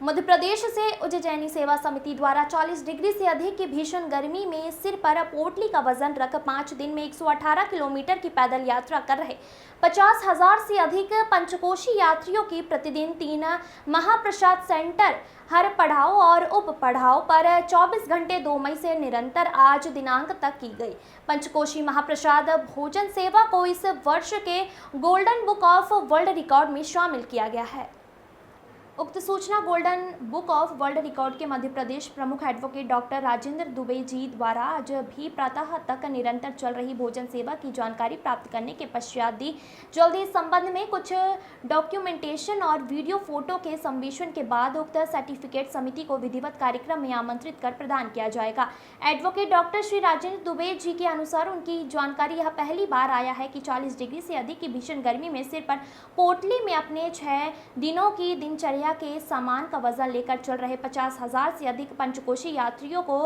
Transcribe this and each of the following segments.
मध्य प्रदेश से उज्जैनी सेवा समिति द्वारा 40 डिग्री से अधिक की भीषण गर्मी में सिर पर पोटली का वजन रख 5 दिन में 118 किलोमीटर की पैदल यात्रा कर रहे 50,000 से अधिक पंचकोशी यात्रियों की प्रतिदिन 3 महाप्रसाद सेंटर हर पड़ाव और उप पड़ाव पर 24 घंटे 2 मई से निरंतर आज दिनांक तक की गई। पंचकोशी महाप्रसाद भोजन सेवा को इस वर्ष के golden book of world record में शामिल किया गया है। उक्त सूचना golden book of world record के मध्य प्रदेश प्रमुख एडवोकेट डॉक्टर राजेंद्र दुबे जी द्वारा आज भी प्रातः तक निरंतर चल रही भोजन सेवा की जानकारी प्राप्त करने के पश्चात दी। जल्दी इस संबंध में कुछ डॉक्यूमेंटेशन और वीडियो फोटो के संवेषण के बाद उक्त सर्टिफिकेट समिति को विधिवत कार्यक्रम में आमंत्रित कर प्रदान किया जाएगा। एडवोकेट डॉक्टर श्री राजेंद्र दुबे जी के अनुसार उनकी जानकारी यह पहली बार आया है कि 40 डिग्री से अधिक की भीषण गर्मी में सिर पर पोटली में अपने 6 दिनों की दिनचर्या के सामान का वजन लेकर चल रहे 50,000 से अधिक पंचकोशी यात्रियों को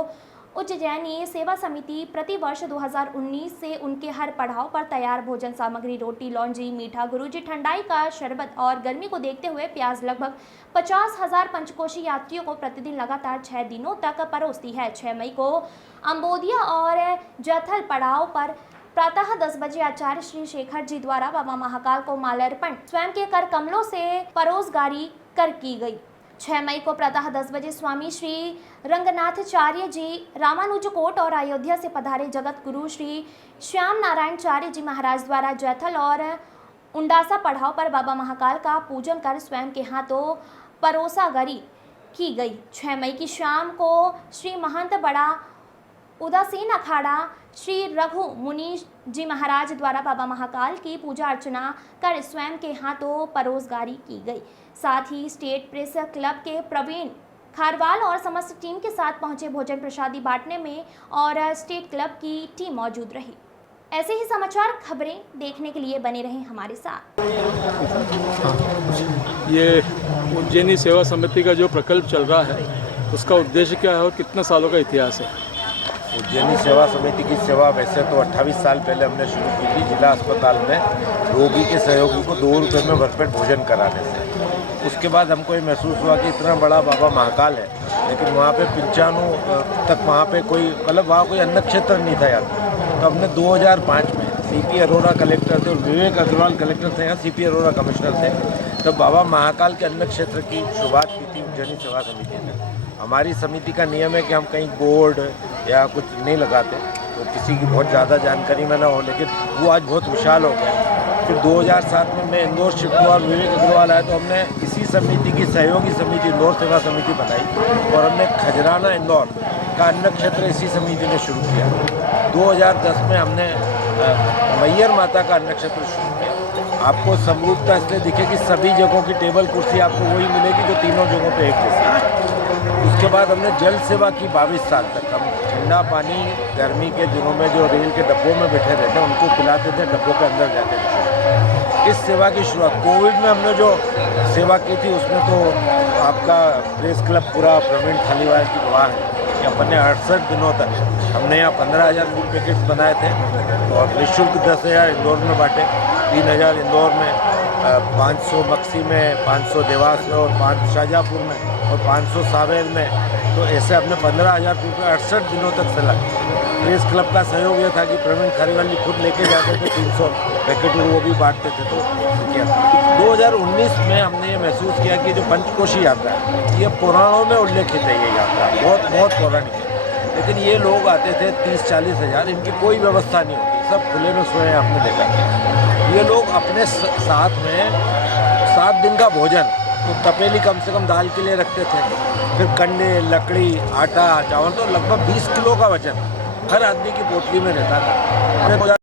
उज्जैनी सेवा समिति प्रतिवर्ष 2019 से उनके हर पड़ाव पर तैयार भोजन सामग्री, रोटी, लौंजी, मीठा, गुरुजी ठंडाई का शरबत और गर्मी को देखते हुए प्याज लगभग 50,000 पंचकोशी यात्रियों को प्रतिदिन लगातार 6 दिनों तक परोसती है। 6 मई को अम्बोदिया और जैथल पड़ाव पर प्रातः 10 बजे आचार्य श्री शेखर जी द्वारा बाबा महाकाल को माल्यार्पण स्वयं के कर कमलों से परोसगारी कर की गई। 6 मई को प्रातः 10 बजे स्वामी श्री रंगनाथाचार्य जी रामानुजकोट और अयोध्या से पधारे जगत गुरु श्री श्याम नारायणचार्य जी महाराज द्वारा जैथल और उंडासा पड़ाव पर बाबा महाकाल का पूजन कर स्वयं के हाथों परोसागरी की गई। 6 मई की शाम को श्री महंत बड़ा उदासीन अखाड़ा श्री रघु मुनि जी महाराज द्वारा बाबा महाकाल की पूजा अर्चना कर स्वयं के हाथों परोसगारी की गई। साथ ही स्टेट प्रेस क्लब के प्रवीण खारवाल और समस्त टीम के साथ पहुंचे भोजन प्रसादी बांटने में और स्टेट क्लब की टीम मौजूद रही। ऐसे ही समाचार खबरें देखने के लिए बने रहें हमारे साथ। ये उज्जैनी सेवा समिति का जो प्रकल्प चल रहा है उसका उद्देश्य क्या है और कितने सालों का इतिहास है? उज्जैनी सेवा समिति की सेवा वैसे तो 28 साल पहले हमने शुरू की थी जिला अस्पताल में रोगी के सहयोगी को 2 रुपये में भरपेट भोजन कराने से। उसके बाद हमको ये महसूस हुआ कि इतना बड़ा बाबा महाकाल है लेकिन वहाँ पे 95 तक वहाँ पे कोई मतलब वहाँ कोई अन्न क्षेत्र नहीं था यार। तो हमने 2005 में सीपी अरोड़ा कलेक्टर थे और विवेक अग्रवाल कलेक्टर थे, यहाँ सीपी अरोड़ा कमिश्नर थे, तब बाबा महाकाल के अन्न क्षेत्र की शुरुआत की थी उज्जैनी सेवा समिति ने। हमारी समिति का नियम है कि हम कहीं बोर्ड या कुछ नहीं लगाते तो किसी की बहुत ज़्यादा जानकारी में ना हो, लेकिन वो आज बहुत विशाल हो गया। फिर 2007 में मैं इंदौर शिफ्ट हुआ और विवेक अग्रवाल आया तो हमने इसी समिति की सहयोगी समिति इंदौर सेवा समिति बनाई और हमने खजराना इंदौर का अन्न क्षेत्र इसी समिति ने शुरू किया। 2010 में हमने मैयर माता का अन्न क्षेत्र शुरू किया। आपको समरूपता इसलिए दिखेगी सभी जगहों की टेबल कुर्सी आपको वही मिलेगी जो तीनों जगहों पे एक जैसी। उसके बाद हमने जल सेवा की 22 साल तक। हम ठंडा पानी गर्मी के दिनों में जो रेल के डब्बों में बैठे रहते हैं उनको पिलाते थे डब्बों के अंदर जाके। इस सेवा की शुरुआत कोविड में हमने जो सेवा की थी उसमें तो आपका प्रेस क्लब पूरा प्रवीण खालीवाल की गवाह है कि अपने 68 दिनों तक हमने यहाँ 15,000 फूड पैकेट्स बनाए थे और निःशुल्क 10,000 इंदौर में बांटे, 3,000 इंदौर में, 500 मक्सी में, 500 देवास में और 5 शाहजहाँपुर में और 500 सावेर में। तो ऐसे हमने 15,000 रुपये 68 दिनों तक चला। प्रेस क्लब का सहयोग ये था कि प्रवीण खालीवाल जी खुद लेके जाते थे 300 पैकेट वो भी बांटते थे। तो किया 2019 में हमने ये महसूस किया कि जो पंचकोशी यात्रा है ये पुराणों में उल्लेखित है। ये यात्रा बहुत पौराणिक है, लेकिन ये लोग आते थे 30-40 हज़ार, इनकी कोई व्यवस्था नहीं होती, सब खुले में सोए आपने देखा। ये लोग अपने साथ में 7 दिन का भोजन तो तपेली कम से कम दाल के लिए रखते थे, फिर कंडे, लकड़ी, आटा, चावल, तो लगभग 20 किलो का वजन हर आदमी की पोटली में रहता था।